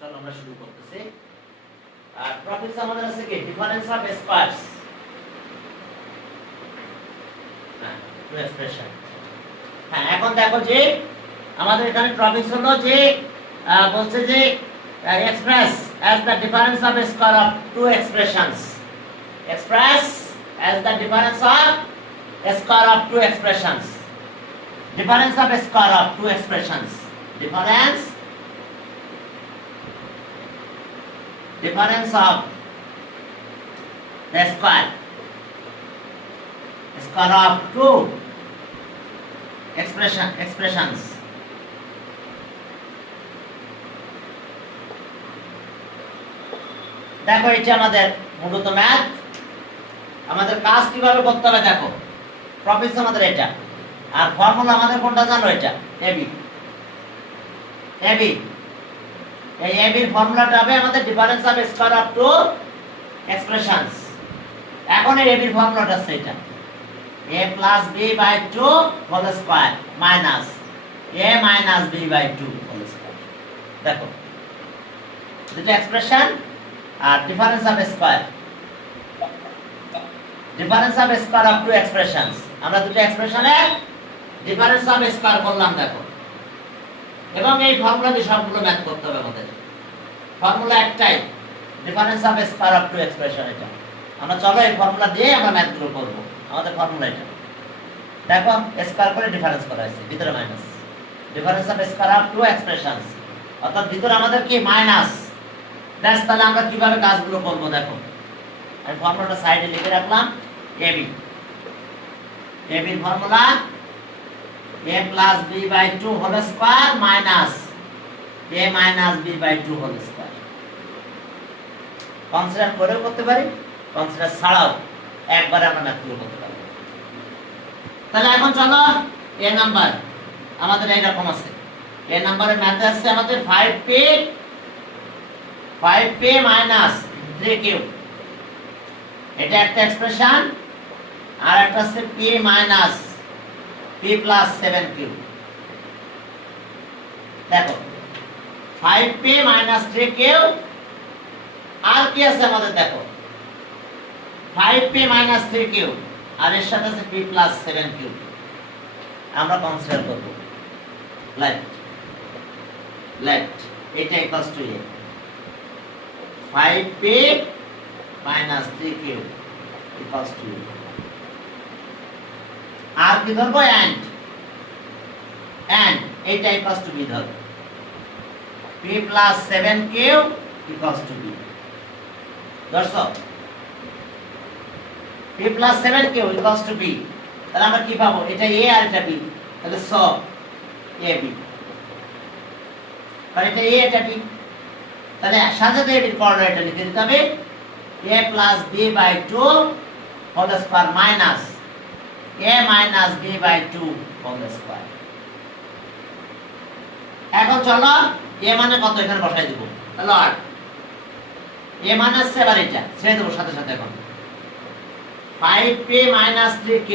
চলো আমরা শুরু করতেছি। আর টপিকস আমাদের আছে কি ডিফারেন্স অফ স্কয়ারস, হ্যাঁ টু এক্সপ্রেশন। হ্যাঁ এখন দেখো যে আমাদের এখানে টপিকস হলো যে বলছে যে express as the difference of square of two expressions, express as the difference of square of two expressions, difference of square of two expressions, difference of the square of two expressions. দেখো এটা আমাদের মূলত math. আমাদের কাজ কিভাবে করতে হবে দেখো, প্রফিটস আমাদের এটা, আর ফর্মুলা আমাদের কোনটা জানো, এটা এবি। এই এবির ফর্মুলাটা হবে আমাদের difference of square of two expressions. এখন এই এবির ফর্মুলাটা আছে এটা a plus b by 2 whole square minus a minus b by 2 whole square। দেখো দুটো এক্সপ্রেশন আর difference of square of two expressions. আমরা দুটো এক্সপ্রেশনের ডিফারেন্স অফ স্কয়ার করলাম দেখো, এবং এই ফর্মুলা দিয়ে সবগুলো ম্যাথ করতে হবে আমাদের। ফর্মুলা একটাই, difference of square of two expression. এটা আমরা চলো এই ফর্মুলা দিয়ে আমরা ম্যাথগুলো করব। আমাদের ফর্মুলা এটা দেখো, স্কয়ার করে ডিফারেন্স করা হয়েছে, ভিতরে minus, difference of square of two expressions, অর্থাৎ ভিতরে আমাদের কি মাইনাস। দ্যাটস তাহলে আমরা কিভাবে কাজগুলো করব দেখো, আমি ফর্মুলাটা সাইডে লিখে রাখলাম। এবির formula a plus b by 2 whole square minus a minus b by 2 whole square। Consider করেও করতে পারি, কনসিডার ছাড়াও একবারে আমরা ম্যাথগুলো করতে পারি। তাহলে এখন চলো এ নাম্বার আমাদের এইরকম আছে। এ নাম্বারের ম্যাথ আছে আমাদের 5p minus 3q, এটা একটা এক্সপ্রেশন, আর একটা আছে p minus p plus 7q। দেখো 5p minus 3q, আর কি আছে আমাদের দেখো 5p minus 3q, আর এর সাথে আছে p plus 7q। আমরা কনসিডার করব লেফট এটা equals to a 5p minus 3q equals to a। আর কি ধরবো এন্ড এটা ইকুয়ালস টু b ধরবো, p plus 7q equals to b। দর্শক p plus 7q equals to b, তাহলে আমরা কি পাবো, এটা a আর এটা b, তাহলে সো ab, তাহলে এটা a এটা b, তাহলে সাথে সাথে এর কোঅর্ডিনেটটা লিখে দিতে হবে a plus b by 2 whole square minus a minus b by 2 whole square। এখন চলো a মানে কত এখানে বসাই দেব, তাহলে 8, a মানে হচ্ছে এবার এটা ছেড়ে দেব সাথে সাথে। এখন 5p minus 3q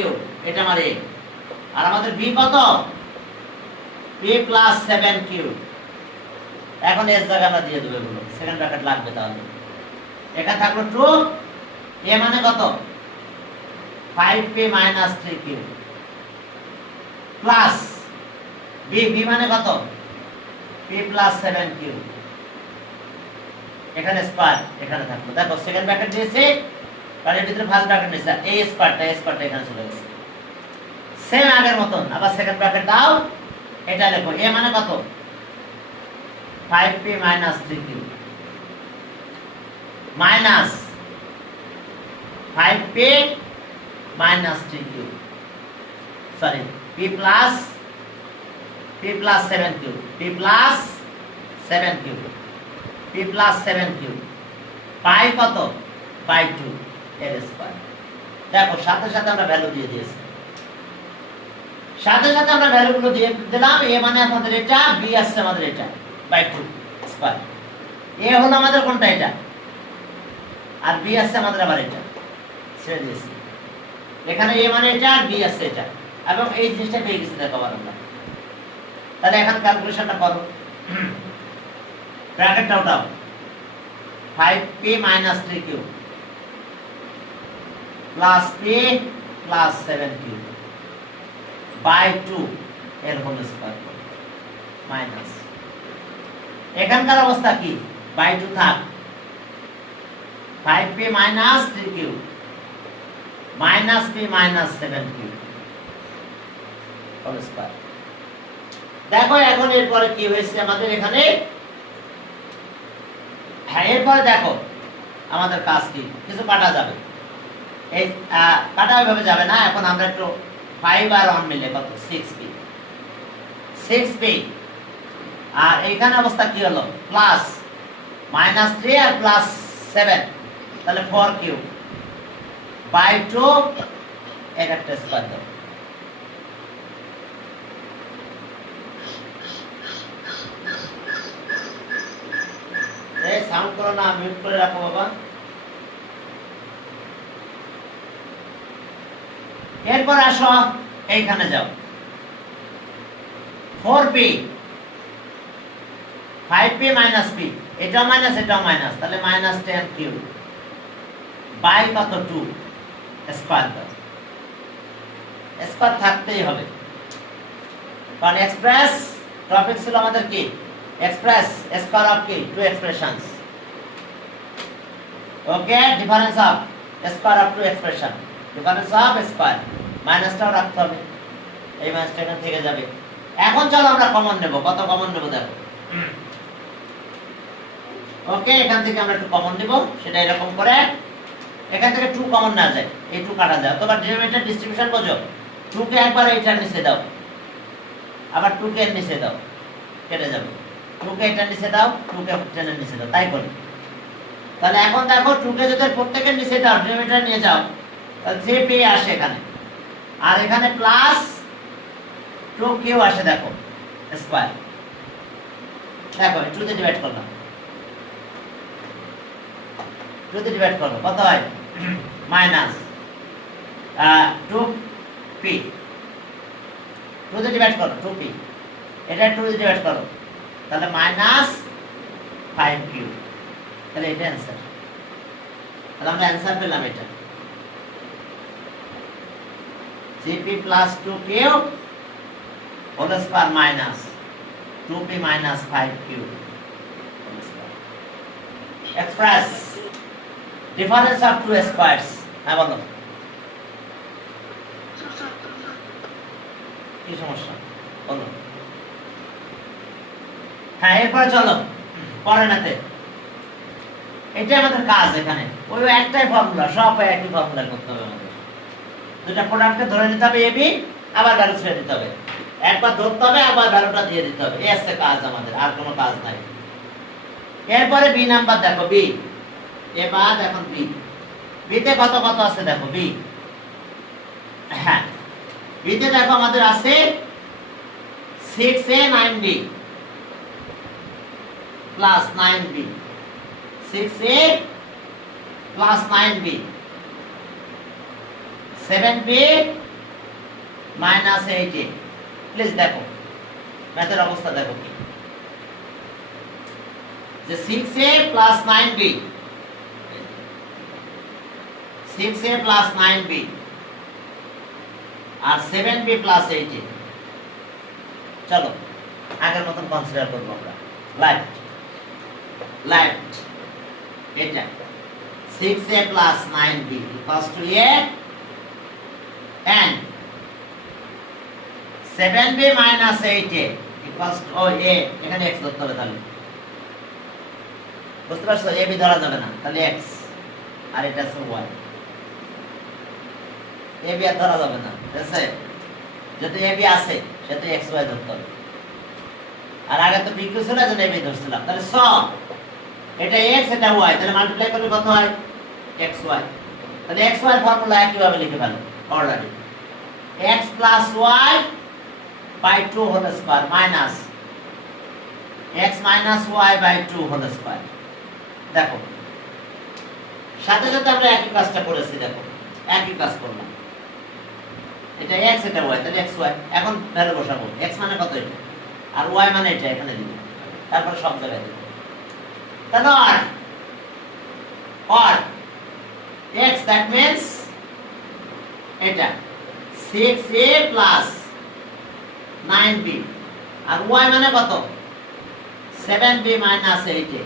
এটা আমার a, আর আমাদের b কত, p plus 7q। এখন এর জায়গা আমরা দিয়ে দেব এগুলো, সেকেন্ড ব্র্যাকেট লাগবে। তাহলে এখানে থাকলো 2, a মানে কত 5p minus 3q plus b মানে কত p plus 7q, এখানে স্কয়ার এখানে থাকলো। দেখো সেকেন্ড ব্র্যাকেট দিয়েছে, কারণ এর ভিতরে ফার্স্ট ব্র্যাকেট নিছে, a স্কয়ারটা এখানে চলে গেছে। সেম আগের মতন আবার সেকেন্ড ব্র্যাকেট দাও, এটা লেখো a মানে কত 5p minus 3q minus 5p minus 3q, sorry p plus 7q, p plus 7q পাই কত বাই 2 এর স্কয়ার। দেখো সাথে সাথে আমরা ভ্যালু দিয়ে দিয়েছি, সাথে সাথে আমরা ভ্যালুগুলো দিয়ে দিলাম। a মানে আমাদের এটা, b আসছে আমাদের এটা বাই 2 স্কয়ার। a হলো আমাদের কোনটা এটা, আর b আসছে আমাদের আবার এটা, ছেড়ে দিয়েছি। এখানে a মানে এটা আর b আসছে এটা, এবং এই জিনিসটা পেয়ে গেছি দেখো আমরা। তাহলে এখন ক্যালকুলেশনটা করো। ব্র্যাকেটটা উঠাও 5p minus 3q plus p plus 7q by 2 এর হোল স্কয়ার মাইনাস এখানকার অবস্থা কি by 2 থাক 5p minus 3q minus p minus 7q whole square. দেখো এখন এরপরে কি হয়েছে আমাদের এখানে, হ্যাঁ এরপরে দেখো আমাদের কাজ কি, কিছু কাটা যাবে, এই কাটা ওইভাবে যাবে না। এখন আমরা একটু 5 আর 1 মিলে কত 6p আর এইখানে অবস্থা কি হলো প্লাস -3 আর প্লাস 7 তাহলে 4q বাই 2 এর একটা স্কয়ার দাও। এই সাউন্ড করো না, মিউট করে রাখো বাবা। এরপর আসো এইখানে যাও 4p 5p minus p এটাও মাইনাস এটাও মাইনাস তাহলে -10q বাই কত 2 স্কয়ার দাও। স্কয়ার থাকতেই হবে কারণ এক্সপ্রেস টপিক ছিল আমাদের কি express square of কি two expressions, okay, difference of square of two expression, difference of square মাইনাসটাও রাখতে হবে, এই মাইনাসটা এখান থেকে যাবে। এখন চলো আমরা কমন নেব, কত কমন নেব দেখো, ওকে এখান থেকে আমরা একটু কমন নেব, সেটা এরকম করে এখান থেকে 2 কমন না যায়, এই 2 কাটা যায়, অথবা ডিনোমিনেটর ডিস্ট্রিবিউশন বোঝো, 2 কে একবার এইটার নিচে দাও আবার 2 কে এর নিচে দাও, কেটে যাবে, 2 কে এটার নিচে দাও 2 কে এটার নিচে দাও, তাই করি। তাহলে এখন দেখো 2 কে যদি প্রত্যেকের নিচে দাও ডিনোমিনেটর নিয়ে যাও তাহলে 3p আসে এখানে, আর এখানে প্লাস 2q আসে, দেখো স্কয়ার, দেখো 2 তে ডিভাইড করলাম, 2 তে ডিভাইড করো কত হয় মাইনাস 2p, 2 তে ডিভাইড করো 2p, এটা 2 তে ডিভাইড করো তাহলে -5q, তাহলে এটা অ্যানসার, তাহলে আমরা অ্যানসার পেলাম এটা 3p + 2q whole square minus 2p - 5q whole square. Express difference of two squares, হ্যাঁ বলো কি সমস্যা বলো। হ্যাঁ এরপরে চলো পরে নাতে, এটা আমাদের কাজ, এখানে ওই একটাই ফর্মুলা, সব একই ফর্মুলা করতে হবে আমাদের, দুটা প্রোডাক্টকে ধরে নিতে হবে এবি, আবার ভ্যালু ছেড়ে দিতে হবে, একবার ধরতে হবে আবার ভ্যালুটা দিয়ে দিতে হবে, এই আছে কাজ আমাদের, আর কোনো কাজ নাই। এরপরে বি নাম্বার দেখো, বি এবার এখন বি তে কত কত আছে দেখো, বি হ্যাঁ বি তে দেখো আমাদের আছে 6a 9b plus 9b, 6a plus 9b, 7b minus 8a, please দেখো ম্যাথের অবস্থা দেখো কি, যে 6a plus 9b, 6a plus 9b আর 7b plus 8a, চলো আগের মতন কনসিডার করবো আমরা, left এটা 6a plus 9b equals to a and 7b minus 8a equals to a, এখানে x ধরতে হবে, তাহলে বুঝতে পারছো a b ধরা যাবে না, তাহলে x আর এটা আছে y, a b আর ধরা যাবে না, ঠিক আছে, যেহেতু a b আছে সেহেতু x y ধরতে হবে, আর আগে তো বিক্রি ছিল এজন্য a b ধরছিলাম, তাহলে সব এটা x এটা y, তাহলে মাল্টিপ্লাই করলে কত হয় xy, তাহলে xy এর ফর্মুলা কিভাবে লিখে ফেলো অর্ডারে, x plus y by 2 whole square minus x minus y by 2 whole square, দেখো সাথে সাথে আমরা একই কাজটা করেছি, দেখো একই কাজ করলাম, এটা x এটা y, তাহলে xy, এখন ভ্যালু বসাবো, x মানে কত এটা আর y মানে এটা এখানে দিব, তারপর সব জায়গায় দিব, তাহলে or x that means এটা 6a plus 9b আর y মানে কত 7b minus 8a।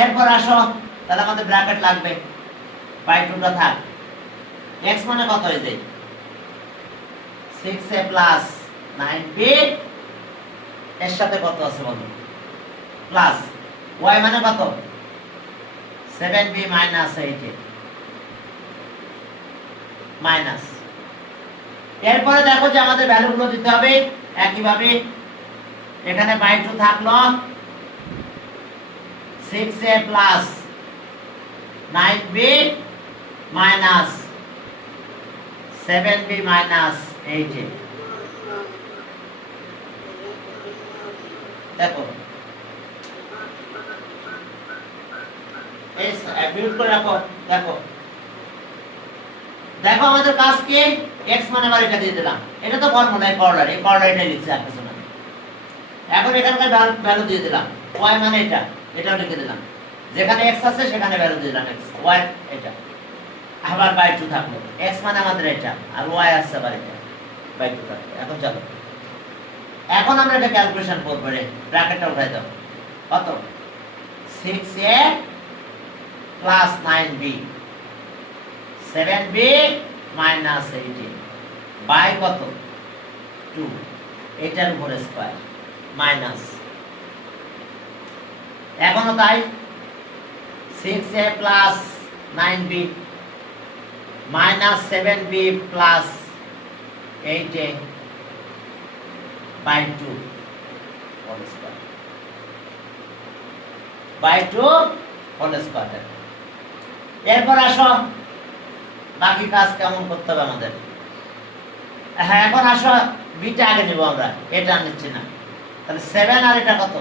এরপর আসো তাহলে আমাদের ব্র্যাকেট লাগবে বাই 2 টা থাক x মানে কত হয়ে যায় 6a plus 9b এর সাথে কত আছে বলো প্লাস y মানে কত 7b minus 8a মাইনাস। এরপরে দেখো যে আমাদের ভ্যালুগুলো দিতে হবে একইভাবে এখানে বাই 2 থাকলো 6a plus 9b minus 7b minus 8a। দেখো এই মিউট করে রাখো। দেখো দেখো আমাদের কাজ কি x মানে আবার এটা দিয়ে দিলাম এটা তো ফর্মুলা কর্নার এই কর্নারটা লিখছি আর কিছু না। এখন এখানকার ভ্যালু দিয়ে দিলাম y মানে এটা এটাও লিখে দিলাম যেখানে x আছে সেখানে ভ্যালু দিয়ে দিলাম x y এটা আবার বাই 2 থাকলো x মানে আমাদের এটা আর y আছে আবার এটা বাই 2 থাকলো। এখন চলো এখন আমরা এটা ক্যালকুলেশন করব রে ব্র্যাকেটটা উঠাই দাও কত 6a plus 9b 7b minus 8a by কত 2 এটার উপর স্কয়ার মাইনাস এখনো তাই 6a plus 9b minus 7b plus 8a by 2 whole square by 2 whole square। এরপর আসো বাকি কাজ কেমন করতে হবে আমাদের। হ্যাঁ এখন আসো বিটা আগে নিব আমরা এটা নিচ্ছি না তাহলে 7 আর এটা কত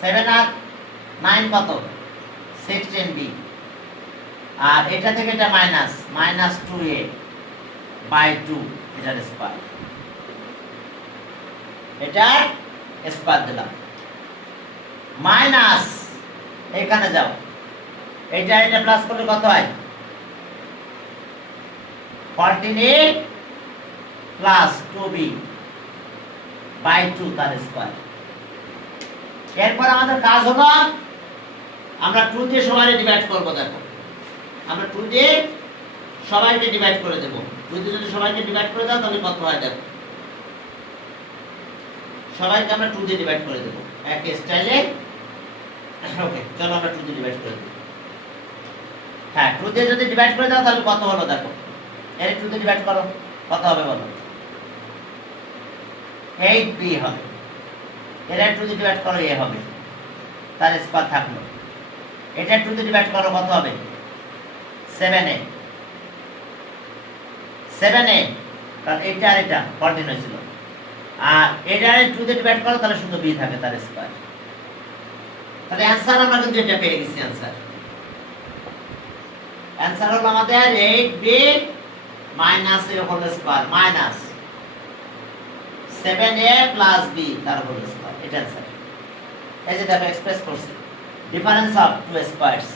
7 আর 9 কত 16b আর এটা থেকে এটা মাইনাস 2a বাই 2 এটার স্কয়ার এটা স্কয়ার দিলাম মাইনাস এখানে যাও এটা প্লাস করলে কত হয় 14a প্লাস 2b বাই 2 তার স্কয়ার। এরপর আমাদের কাজ হলো আমরা 2 দিয়ে সবাইকে ডিভাইড করব। দেখো আমরা 2 দিয়ে সবাইকে ডিভাইড করে দেব 2 দিয়ে যদি সবাইকে ডিভাইড করে দাও তাহলে কত হয় দেখো সবাইকে আমরা 2 দিয়ে ডিভাইড করে দেব একই স্টাইলে। ওকে চলো আমরা 2 দিয়ে ডিভাইড করে দেব। হ্যাঁ 2 দিয়ে যদি ডিভাইড করে দাও তাহলে কত হলো দেখো এর 2 দিয়ে ডিভাইড করো কত হবে বলো 8b হবে এর 2 দিয়ে ডিভাইড করো a হবে তার স্কয়ার থাকলো এটা 2 দিয়ে ডিভাইড করো কত হবে 7a কারণ এটা আর এটা 14 হয়েছিল আর এটা 2 দিয়ে ডিভাইড করো তাহলে শুধু b থাকে তার স্কয়ার। তাহলে आंसर আমরা কিন্তু এটা পেয়ে গেছি आंसर হলো আমাদের 8b minus a whole square minus 7a plus b তার whole square এটা आंसर। এই যে দেখো এক্সপ্রেস করছি ডিফারেন্স অফ টু স্কয়ারস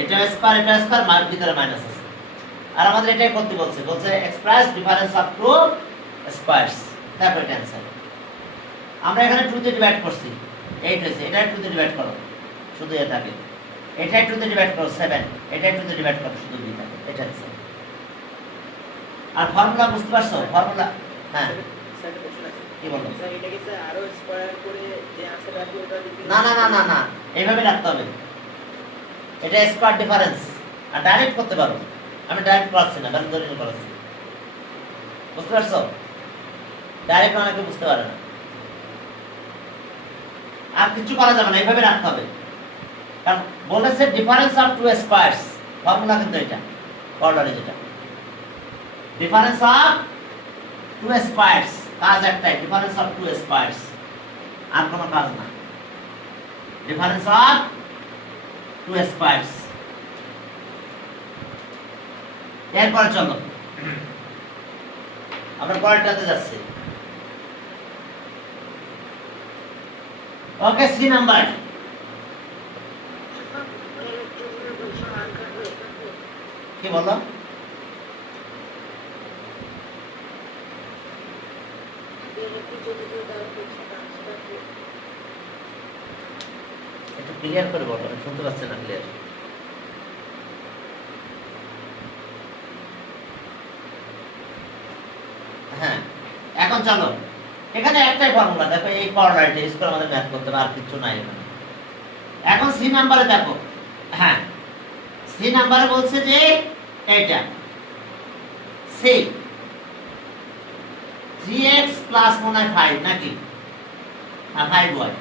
এটা স্কয়ার মার ভিতরে মাইনাস আছে আর আমাদের এটাই করতে বলছে এক্সপ্রেস ডিফারেন্স অফ টু স্কয়ারস তারপর এটা आंसर। আমরা এখানে 2 দিয়ে ডিভাইড করছি 8 হয়েছে এটা 2 দিয়ে ডিভাইড করো শুধু এ থাকে এটা 2 দিয়ে ডিভাইড করো 7 এটা 2 দিয়ে ডিভাইড করো শুধু b থাকে এটা आंसर। আর ফর্মুলা বুঝতে পারছো ফর্মুলা হ্যাঁ স্যার কোশ্চেন আছে কি বলবো স্যার এটা কি স্যার আরো স্কয়ার করে যে आंसर আসবে ওটা লিখে না এইভাবে রাখতে হবে এটা স্কয়ার ডিফারেন্স আর ডাইরেক্ট করতে পারো আমি ডাইরেক্ট করছি না ভ্যালু ধরে নিয়ে করছি বুঝতে পারছো ডাইরেক্ট অনেকে বুঝতে পারে না আর কিছু করা যাবে না এইভাবে রাখতে হবে কারণ বলেছে ডিফারেন্স অফ টু স্কয়ারস ফর্মুলা কিন্তু এটা অর্ডারে যেটা ডিফারেন্স অফ টু স্কয়ারস কাজ একটাই ডিফারেন্স অফ টু স্কয়ারস আর কোনো কাজ না ডিফারেন্স অফ টু স্কয়ারস। এরপর চলো আমরা পরেরটাতে যাচ্ছি ওকে, সি নাম্বার। কি বলো? একটু ক্লিয়ার করে বলো, আমি শুনতে পাচ্ছি না ক্লিয়ার। হ্যাঁ, এখন চলো, এখানে একটাই ফর্মুলা, দেখো এই কোঅর্ডিনেট ইউজ করে আমাদের ম্যাথ করতে হবে, আর কিছু নাই এখানে। এখন সি নাম্বারে দেখো, হ্যাঁ সি নাম্বারে বলছে যে এইটা সি 3x প্লাস মনে হয় 5 নাকি, হ্যাঁ 5y,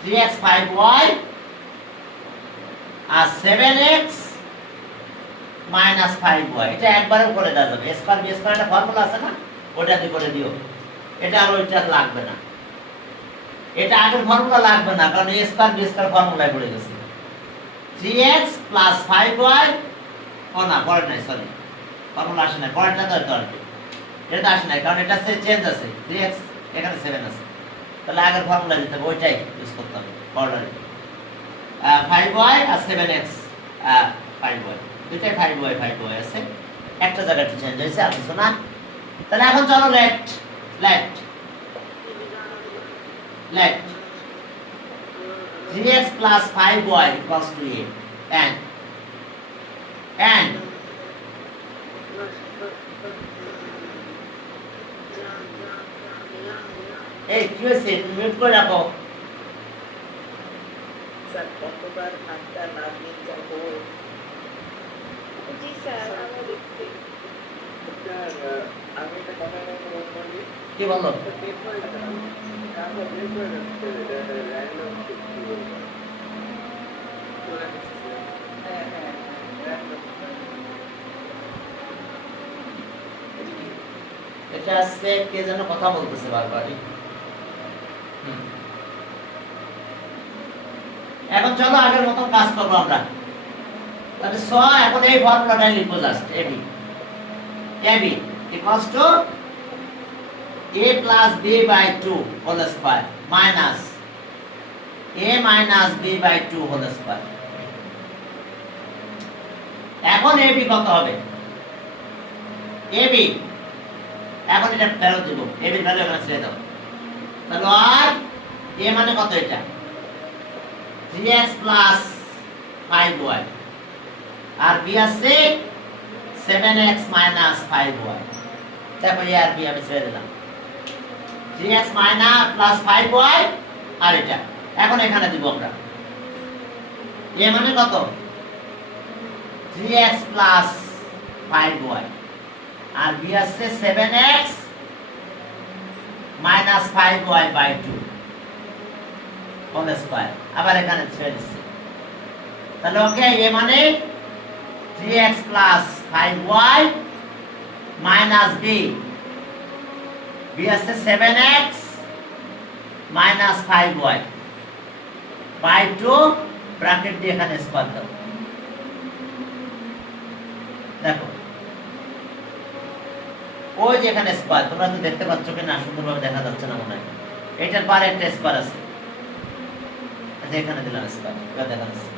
3x 5y আর 7x মাইনাস 5y, এটা একবারে করে দেওয়া যাবে। স্কয়ার বি স্কয়ার একটা ফর্মুলা আছে না, ওটা দিয়ে করে দিও, এটা আর ওইটা লাগবে না, এটা আগের ফর্মুলা লাগবে না, কারণ a স্কয়ার বি স্কয়ার ফর্মুলায় পড়ে গেছে। 3x প্লাস 5y, ও না পড়ে নাই, সরি ফর্মুলা আসে না, পরেরটা তো আসবে, এটা আসে নাই কারণ এটা চেঞ্জ আছে, 3x এখানে 7 আছে, তাহলে আগের ফর্মুলা দিতে হবে, ওইটাই ইউজ করতে হবে অর্ডারে। 5y আর 7x 5y, দুইটাই 5y আছে, একটা জায়গায় একটু চেঞ্জ হয়েছে, আর কিছু না। তাহলে এখন চলো let let let 3x plus 5y equals to a, and এই কি হয়েছে, মিউট করে রাখো। স্যার কতবার একটা নাম নিয়ে যাবো? জি স্যার, আমি দেখছি। আমি একটা কথা বলি, কি বলো? এটা আসছে, কে যেন কথা বলতেছে বারবারই। এখন চলো আগের মতন কাজ করবো আমরা। তাহলে এখন এই ফর্মুলাটাই লিখবো, just AB AB equals to a plus b by 2 whole square minus a minus b by 2 whole square। এখন ab কত হবে? ab এখন এটা ফেরত দেব, ab এর ভ্যালু এখানে ছেড়ে দাও। তাহলে আর a মানে কত, এটা 3x plus 5y, আর b আছে 7x minus 5y। দেখো a আর b আমি ছেড়ে দিলাম, 3x minus plus 5y আর এটা এখন এখানে দিব আমরা। a মানে কত? 3x plus 5y, আর b আছে 7x minus 5y by 2 whole square. আবার এখানে ছেড়ে দিচ্ছি, তাহলে ওকে a মানে 3x plus 5y minus b, b আছে 7x minus 5y by 2 bracket দিয়ে এখানে স্কয়ার দাও। দেখো ওই যে এখানে স্কয়ার, তোমরা তো দেখতে পাচ্ছ কিনা সুন্দরভাবে দেখা যাচ্ছে না মনে হয়, এটার পরে একটা স্কয়ার আছে, আচ্ছা এখানে দিলাম স্কয়ার, এটা দেখা যাচ্ছে।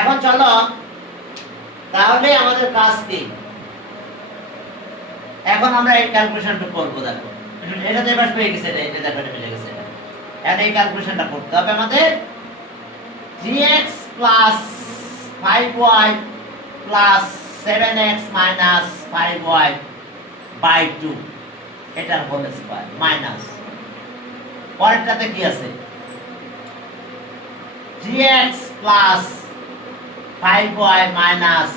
এখন চলো তাহলে আমাদের কাজ কি, এখন আমরা এই ক্যালকুলেশনটা করব। দেখো এটা তো এবার পেয়ে গেছে, এটা দেখো এটা মিলে গেছে, এখন এই ক্যালকুলেশনটা করতে হবে আমাদের। 3x plus 5y plus 7x minus 5y by 2 এটার হোল স্কয়ার মাইনাস পরেরটাতে কি আছে, 3x plus 5y minus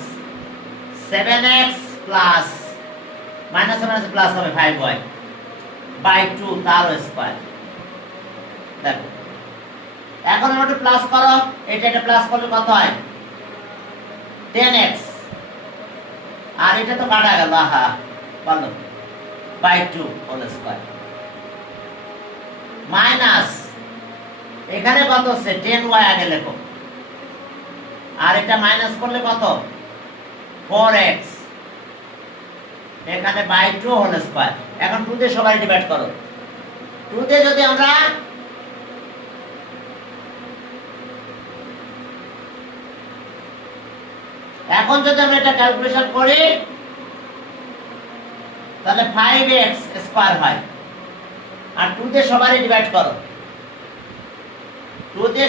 7x plus minus plus হবে 5y by 2 তার স্কয়ার। দেখো এখন আমরা একটু প্লাস করো, এটা প্লাস করলে কত হয়? 10x, আর এটা তো কাটা গেল, আহা বলো, by 2 হোল স্কয়ার মাইনাস এখানে কত হচ্ছে 10y আগে লেখো, আর এটা মাইনাস করলে কত 4x, এখানে by 2 হোল স্কয়ার। এখন 2 দিয়ে সবাই ডিভাইড করো, 2 দিয়ে যদি আমরা এখন যদি আমরা এটা ক্যালকুলেশন করি তাহলে 5x স্কয়ার হয়, আর 2 দিয়ে সবারই ডিভাইড করো, 2 দিয়ে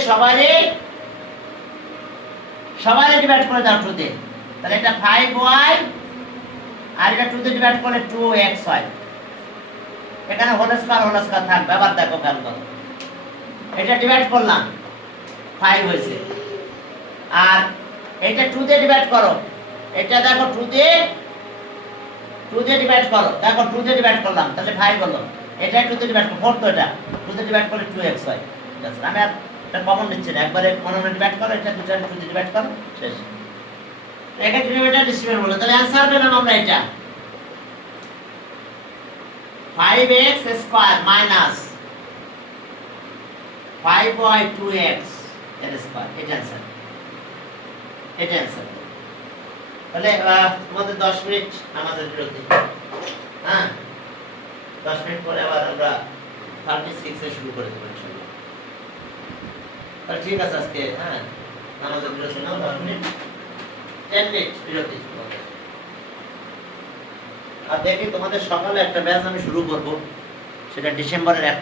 সবারই ডিভাইড করে দাও 2 দিয়ে, তাহলে এটা 5y আর এটা 2 দিয়ে ডিভাইড করলে 2x হয়। এখানে হোল স্কয়ার থাকবে। আবার দেখো খেয়াল করো, এটা ডিভাইড করলাম 5 হয়েছে, আর এটা 2 দিয়ে ডিভাইড করো, এটা দেখো 2 দিয়ে ডিভাইড করো, দেখো 2 দিয়ে ডিভাইড করলাম তাহলে 5 হলো, এটা 2 দিয়ে ডিভাইড করো 4 তো এটা 2 দিয়ে ডিভাইড করলে 2x হয়। ঠিক আছে, আমি আর এটা কমন নিচ্ছি না, একবারে মনে মনে ডিভাইড করো, এটা 2 দিয়ে ডিভাইড করো, শেষ। একে ডিনোমিনেটর ডিস্ট্রিবিউটর বলে, তাহলে आंसर পেলাম আমরা এটা 5x square minus 5y 2x এর স্কয়ার, এটা आंसर, এটা आंसर। তাহলে তোমাদের 10 মিনিট আমাদের বিরতি, হ্যাঁ 10 মিনিট পরে আবার আমরা 36 এ শুরু করে দেব ইনশাআল্লাহ। তাহলে ঠিক আছে আজকে, হ্যাঁ আমাদের বিরতি নাও 10 মিনিট, 10 মিনিট বিরতি। আর দেখি তোমাদের সকালে একটা ব্যাচ আমি শুরু করব, সেটা ডিসেম্বরের 1 তারিখ।